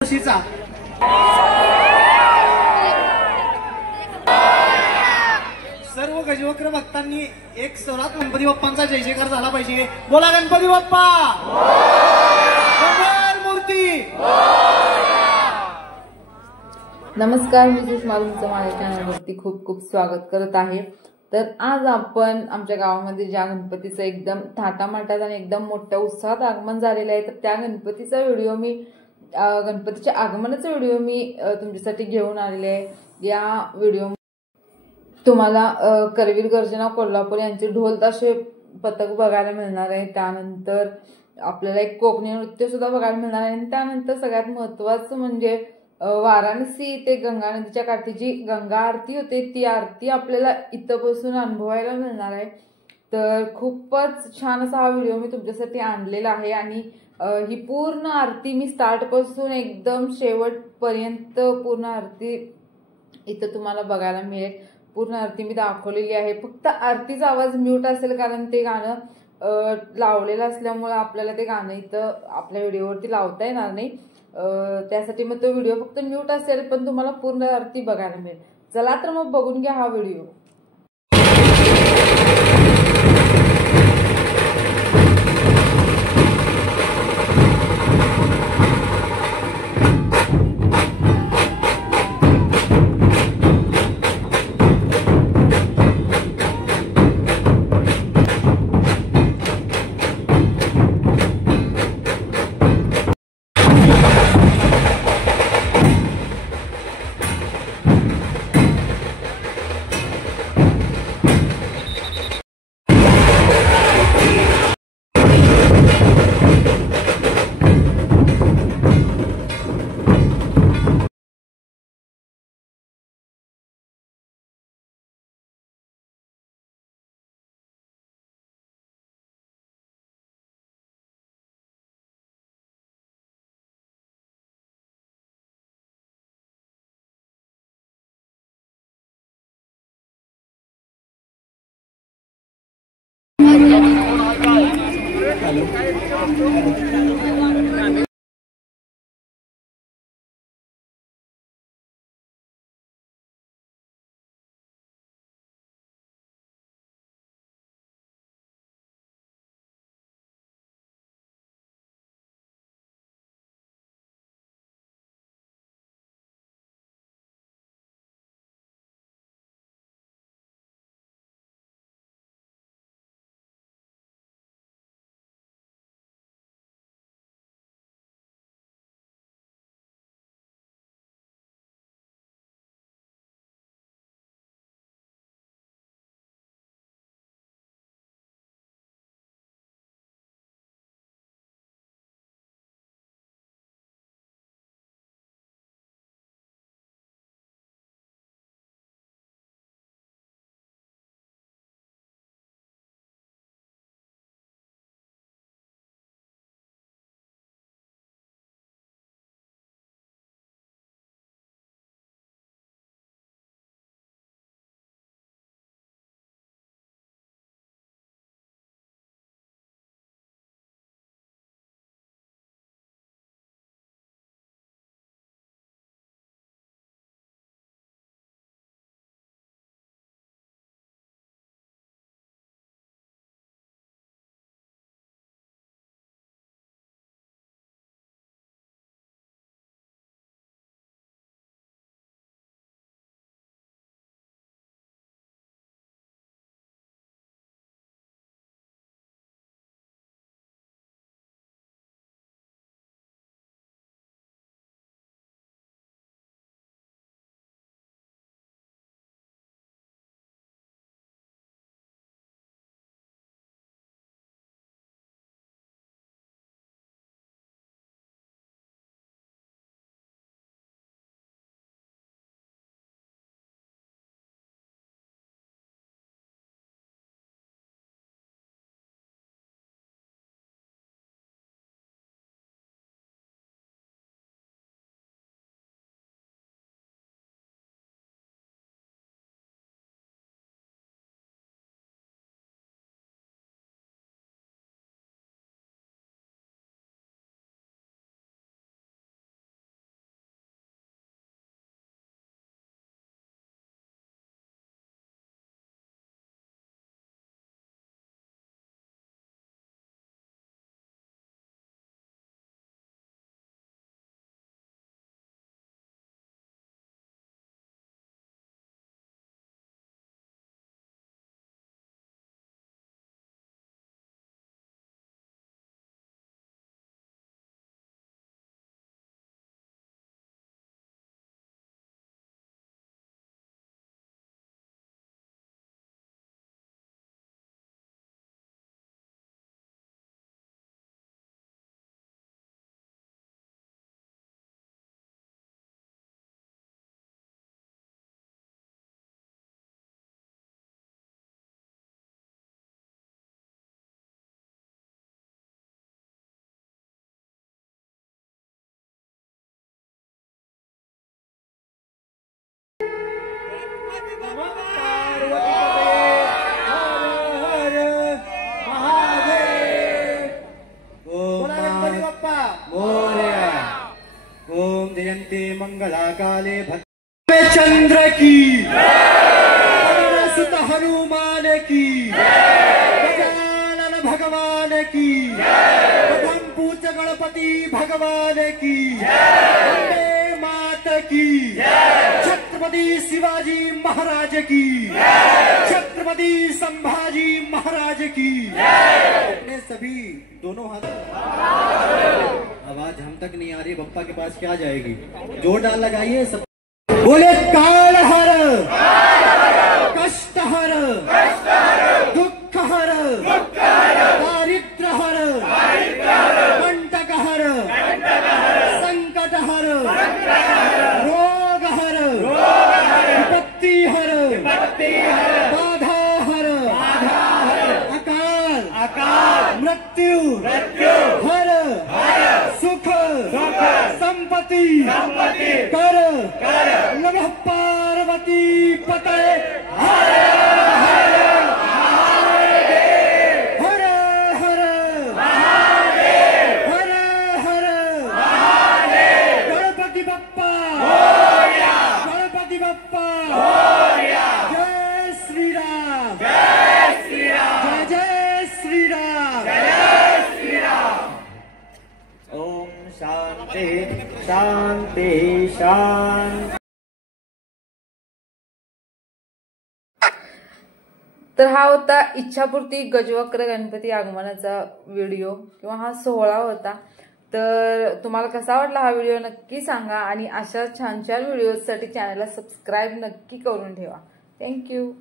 वर्षीचा सर्व गजवक्र भक्तांनी एक स्वरात गणपती बाप्पांचा जय जयकार झाला पाहिजे. बोला गणपती बाप्पा मंगल मूर्ती. नमस्कार, मी सुषमा तुमचं माझ्या चॅनलवरती खूप खूप स्वागत करत आहे. तर आज आपण आमच्या गावामध्ये ज्या गणपतीचं एकदम थाटामाटात आणि एकदम मोठ्या उत्साहात आगमन झालेलं आहे, तर त्या गणपतीचा व्हिडिओ मी गणपतीच्या आगमनाचा व्हिडिओ मी तुमच्यासाठी घेऊन आलेले आहे. या व्हिडिओ तुम्हाला करवीर गर्जना कोल्हापूर यांचे ढोल ताशे पथक बघायला मिळणार आहे. त्यानंतर आपल्याला एक कोकणी नृत्य सुद्धा बघायला मिळणार आहे. आणि त्यानंतर सगळ्यात महत्त्वाचं म्हणजे वाराणसी ते गंगा नदीच्या काठी जी गंगा आरती होते, ती आरती आपल्याला इथं बसून अनुभवायला मिळणार आहे. तर खूपच छान असा हा व्हिडिओ मी तुमच्यासाठी आणलेला आहे. आणि ही पूर्ण आरती मी स्टार्टपासून एकदम शेवटपर्यंत पूर्ण आरती इथं तुम्हाला बघायला मिळेल. पूर्ण आरती मी दाखवलेली आहे. फक्त आरतीचा आवाज म्यूट असेल, कारण ते गाणं लावलेलं असल्यामुळे आपल्याला ते गाणं इथं आपल्या व्हिडिओवरती लावता येणार नाही. त्यासाठी मग तो व्हिडिओ फक्त म्यूट असेल, पण तुम्हाला पूर्ण आरती बघायला मिळेल. चला तर मग बघून घ्या हा व्हिडिओ. गणपती बाप्पा मोरया. ओम जयंती मंगला काले चंद्र की सुत हनुमान की गजानन भगवान की प्रथम पूज्य गणपति भगवान की वंदे मात की छत्रपति शिवाजी महाराज की छत्रपति संभाजी महाराज की. अपने सभी दोनों हाथ. आवाज हम तक नहीं आ रही, बप्पा के पास क्या जाएगी. जोरदार लगाइए सब. बोले काल हर कष्ट हर दुख हर दारिद्र हर कंटक हर संकट हर रोग हर विपत्ति हर बाधा हर अकाल मृत्यु हर सुख संपत्ति कर नमः पार्वती पते. हर हर हर हर गणपति बप्पा गणपति बप्पा जय श्री राम जय जय श्री राम. ओम शांति शांति शांति. तर हा होता इच्छापूर्ती गजवक्र गणपती आगमनाचा व्हिडिओ किंवा हा सोहळा होता. तर तुम्हाला कसा वाटला हा व्हिडिओ नक्की सांगा आणि अशा छान छान व्हिडिओसाठी चॅनलला सबस्क्राईब नक्की करून ठेवा. थँक्यू.